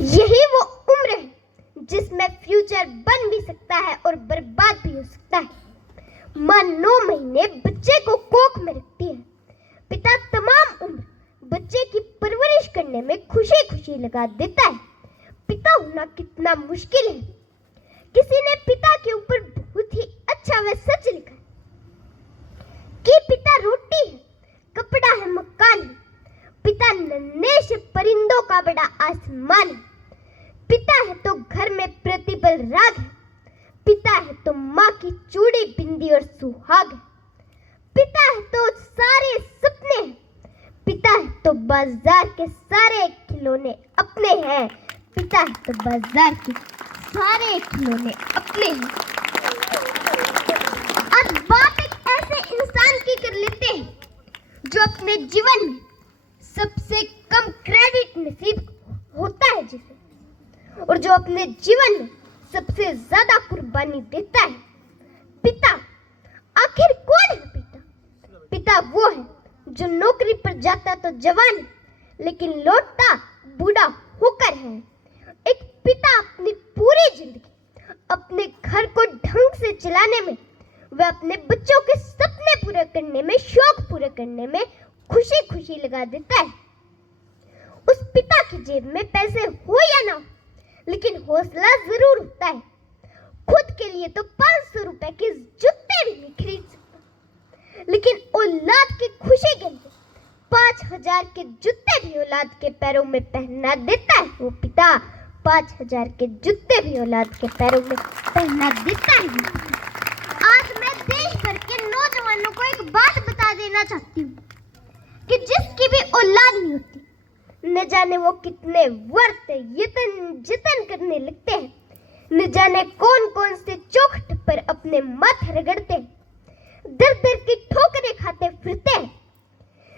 यही वो उम्र है जिसमें फ्यूचर बन भी सकता है और बर्बाद भी हो सकता है। माँ 9 महीने बच्चे को कोख में रखती है। पिता तमाम उम्र बच्चे की परवरिश करने में खुशी खुशी लगा देता है। पिता होना कितना मुश्किल है। किसी ने पिता के ऊपर बहुत ही अच्छा व सच लिखा है कि पिता रोटी है, कपड़ा है, मकान है। पिता नन्हे से परिंदों का बड़ा आसमान है। पिता है तो घर में प्रतिपल राग है। पिता है तो माँ की चूड़ी, बिंदी और सुहाग है। पिता है तो सारे सपने हैं। पिता है तो बाजार के सारे खिलौने अपने हैं। पिता है तो बाजार के सारे खिलौने अपने हैं। आज बात एक ऐसे इंसान की कर लेते हैं जो अपने जीवन में सबसे कम क्रेडिट नसीब होता है जिसे, और जो अपने जीवन में सबसे ज्यादा कुर्बानी देता है। पिता आखिर कौन है? पिता वो है जो नौकरी पर जाता तो जवान है लेकिन लौटता बूढ़ा होकर है। एक पिता अपनी पूरी जिंदगी अपने घर को ढंग से चलाने में व अपने बच्चों के सपने पूरे करने में, शौक पूरे करने में खुशी खुशी लगा देता है। उस पिता की जेब में पैसे हो या ना हो, लेकिन हौसला जरूर होता है। खुद के लिए तो 500 रुपए के जूते भी नहीं खरीद सकता, लेकिन औलाद की खुशी के लिए 5000 के जूते भी औलाद के पैरों में पहना देता है। वो पिता 5000 के जूते भी औलाद के पैरों में पहना देता है। आज मैं देश भर के नौजवानों को एक बात बता देना चाहती हूँ कि जिसकी भी औलाद नहीं होती, न जाने वो कितने वर्त जतन करने लगते हैं, न जाने कौन कौन से चौखट पर अपने माथे रगड़ते हैं, दर दर की ठोकरें खाते फिरते हैं।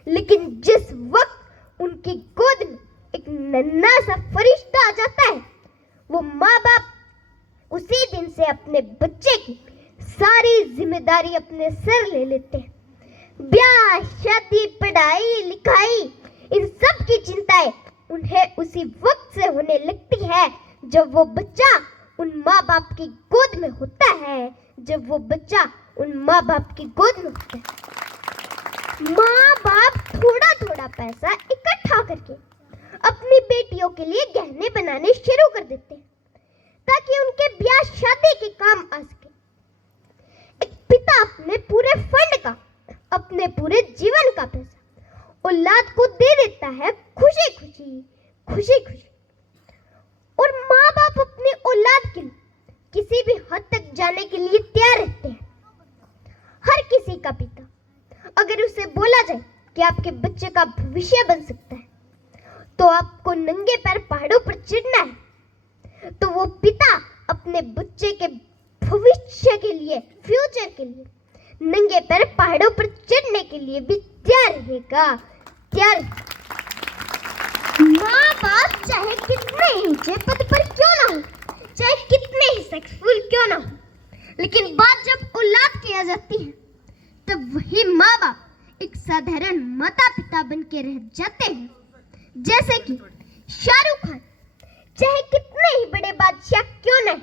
लेकिन जिस वक्त उनकी गोद में एक नन्हा सा फरिश्ता आ जाता है, वो माँ बाप उसी दिन से अपने बच्चे की सारी जिम्मेदारी अपने सर ले लेते हैं। ब्याह, शादी, पढ़ाई, लिखाई, इन सब की चिंताएं उन्हें उसी वक्त से होने लगती है जब वो बच्चा उन माँ बाप की गोद में होता है। जब वो बच्चा उन माँ बाप की गोद में होता है, माँ बाप थोड़ा थोड़ा पैसा इकट्ठा करके अपनी बेटियों के लिए गहने बनाने शुरू कर देते हैं ताकि उनके ब्याह शादी के काम आ सके। एक पिता अपने पूरे फंड का, अपने पूरे जीवन का पैसा औलाद को दे देता है खुशी खुशी। और माँ बाप अपनी औलाद के लिए किसी भी हद तक जाने के लिए तैयार रहते हैं। हर किसी का पिता अगर उसे बोला जाए कि आपके बच्चे का भविष्य बन सकता है तो आपको नंगे पैर पहाड़ों पर चढ़ना है, तो वो पिता अपने बच्चे के भविष्य के लिए, फ्यूचर के लिए नंगे पैर पहाड़ों पर चढ़ने के लिए भी तैयार रहेगा। माँ बाप चाहे कितने ही ऊंचे पद पर क्यों ना हो, चाहे कितने ही सक्सेसफुल क्यों ना हो, लेकिन बात जब औलाद की आ जाती है तब वही माँ बाप एक साधारण माता पिता बन के रह जाते हैं। जैसे कि शाहरुख खान चाहे कितने ही बड़े बादशाह क्यों न है,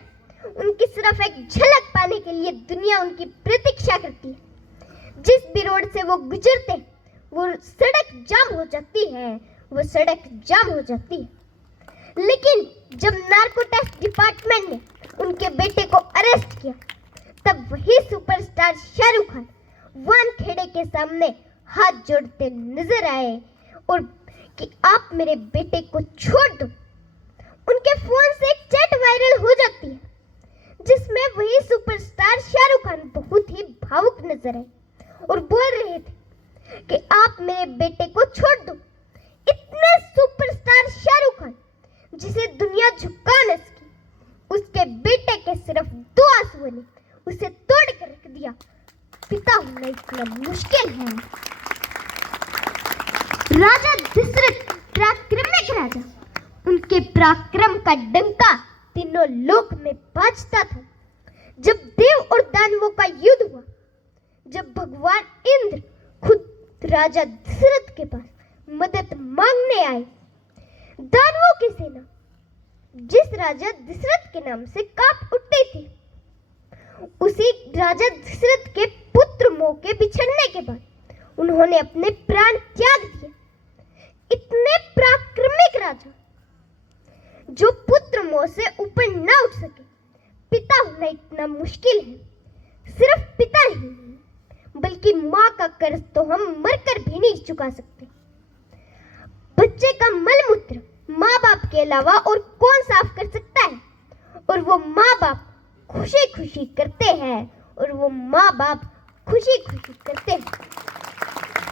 उनकी सिर्फ एक झलक पाने के लिए दुनिया उनकी प्रतीक्षा करती है। जिस भी रोड से वो गुजरते हैं वो सड़क जाम हो जाती है, वो सड़क जाम हो जाती है। लेकिन जब नार्को टेस्ट डिपार्टमेंट ने उनके बेटे को अरेस्ट किया तब वही सुपरस्टार शाहरुख खान वानखेड़े के सामने हाथ जोड़ते नजर आए और कि आप मेरे बेटे को छोड़ दो। उनके फोन से एक चैट वायरल हो जाती है जिसमें वही सुपरस्टार शाहरुख खान बहुत ही भावुक नजर आए और बोल रहे थे कि आप मेरे बेटे को छोड़ दो। इतने सुपरस्टार शाहरुख खान जिसे दुनिया झुका न सकी, उसके बेटे के सिर्फ 2 आंसुओं ने उसे तोड़ कर रख दिया। पिता होना इतना मुश्किल है। राजा दशरथ पराक्रमिक राजा, उनके पराक्रम का डंका तीनों लोक में बाजता था। जब देव और दानवों का युद्ध हुआ, जब भगवान इंद्र खुद राजा दशरथ के पास मदद मांगने आए, दानवों की सेना जिस राजा दशरथ के नाम से कांप उठते थे। उसी राजा दशरथ के पुत्र मोह के बिछड़ने के बाद उन्होंने अपने प्राण त्याग दिए। इतने पराक्रमिक राजा जो पुत्र मोह से ऊपर ना उठ सके। पिता होना इतना मुश्किल है। सिर्फ पिता ही नहीं बल्कि माँ का कर्ज तो हम मरकर भी नहीं चुका सकते। बच्चे का मल मूत्र माँ बाप के अलावा और कौन साफ कर सकता है? और वो माँ बाप खुशी खुशी करते हैं।